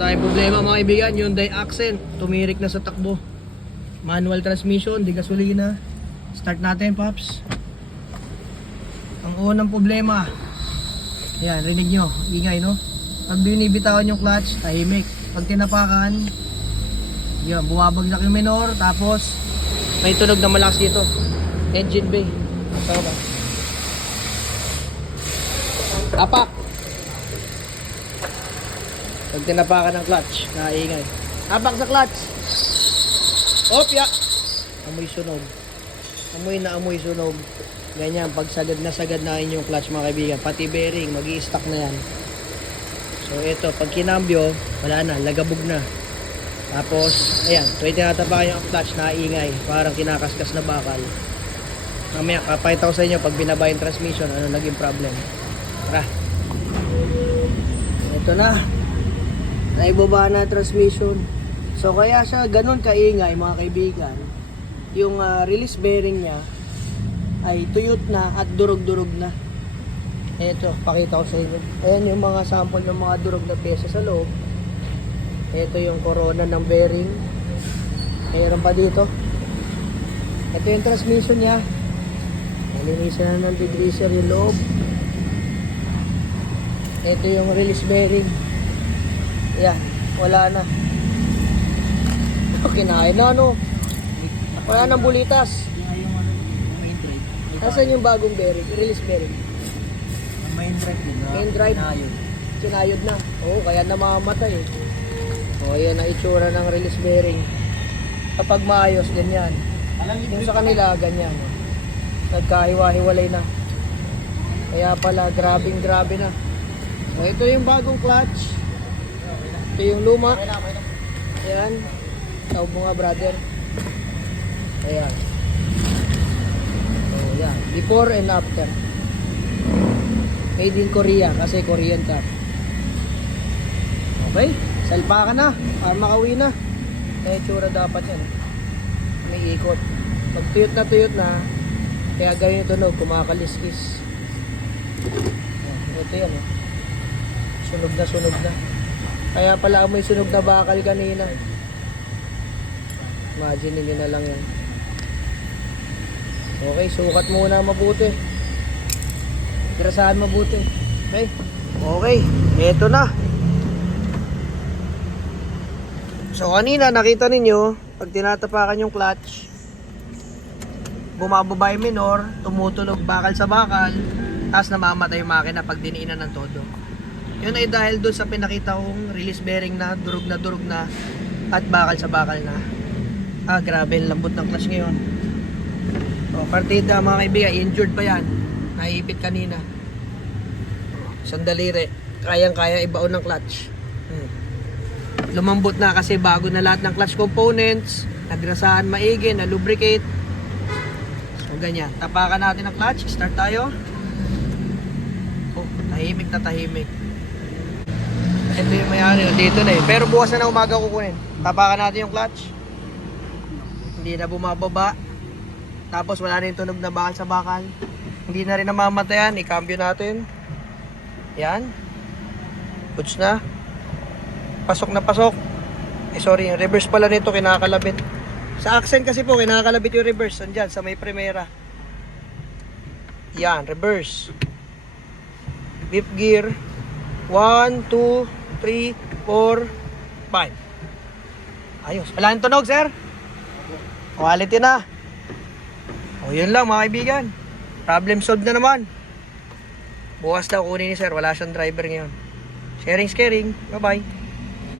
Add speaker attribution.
Speaker 1: tayong problema mga kaibigan, Hyundai Accent, tumirik na sa takbo. Manual transmission, di gasolina. Start natin, Paps. Ang unang problema, yan, rinig nyo, ingay, no? Pag binibitawan yung clutch, tahimik. Pag tinapakan, yun, bumabagsak yung minor, tapos may tunog na malakas dito. Engine bay. Ba? Tapak! Pag tinapakan ng clutch, naiingay. Tapak sa clutch! Opya! Amoy sunog. Amoy na amoy sunog. Ganyan, pag sagad na sagad na yung clutch mga kaibigan. Pati bearing, mag stuck na yan. So ito, pag kinambyo, wala na, lagabog na. Tapos, ayan, tuwing tinatapakan yung clutch, naiingay. Parang kinakaskas na bakal. Mamaya, kapakita ko sa inyo pag binaba yung transmission, ano naging problem. Tara. Ito na. Naibaba na transmission. So kaya siya ganun kaingay mga kaibigan. Yung ah, release bearing niya ay tuyot na at durog-durog na. Ito, pakita ko sa inyo. Ayan yung mga sample ng mga durog na pyesa sa loob. Ito yung corona ng bearing. Mayroon pa dito. Ito yung transmission niya. Nalinisan na ng degreaser yung loob. Ito yung release bearing. Yan, wala na. Kinain na no. Wala nang bulitas.
Speaker 2: ano.
Speaker 1: Nasaan yung bagong bearing? Release bearing.
Speaker 2: Yung main drive din.
Speaker 1: Main drive.
Speaker 2: Ayun.
Speaker 1: Sinayod na. Oo, kaya namamatay eh. O, ayan ang itsura ng release bearing. Kapag maayos, ganyan. Yung sa kanila, ganyan. oh. Nagkahiwa-hiwalay na. Kaya pala, grabing grabe na. O, ito yung bagong clutch. Ito yung luma. Ayan. Mo nga, brother. Ayan. O, yan. Before and after. Made in Korea kasi Korean car. Okay, salpa ka na para makauwi na. Kaya tsura dapat yan. May ikot. Pag tuyot na tuyot na, kaya ganyan yung tunog, kumakaliskis. Ayan, Ito yan oh. Sunog na sunog na. Kaya pala amoy sunog na bakal kanina. Imagine nyo na lang yan. Okay, sukat muna mabuti. Grasahan mabuti. Okay? Okay, eto na. So kanina nakita ninyo, pag tinatapakan yung clutch, bumababa yung minor, tumutunog bakal sa bakal, tapos namamatay yung makina pag diniinan ng todo. Yun ay dahil doon sa pinakita kong release bearing na durog na durog na at bakal sa bakal na. Ah, grabe, lambot ng clutch ngayon. O, partida mga kaibigan, injured pa yan. Naipit kanina. Sandalire. Kayang-kaya ibaon ng clutch. Hmm. Lumambot na kasi bago na lahat ng clutch components. Nagrasaan maigi, na lubricate. So ganyan. Tapakan natin ang clutch. Start tayo. Oh, tahimik na tahimik. Ito yung mayari. Dito na eh. Pero bukas na na umaga kukunin. Tapakan natin yung clutch. Hindi na bumababa. Tapos wala na yung tunog na bakal sa bakal. Hindi na rin namamatayan. I-cambio natin. Yan. Puts na. Pasok na pasok. Eh sorry, yung reverse pala nito kinakalabit. Sa accent kasi po, kinakalabit yung reverse. Andyan, sa may primera. Yan, reverse. Fifth gear. 1, 2, 3, 4, 5. Ayos. Wala yung tunog, sir? Quality na. O yun lang mga kaibigan. Problem solved na naman. Bukas daw kunin ni sir. Wala siyang driver ngayon. Sharing is caring. Bye bye.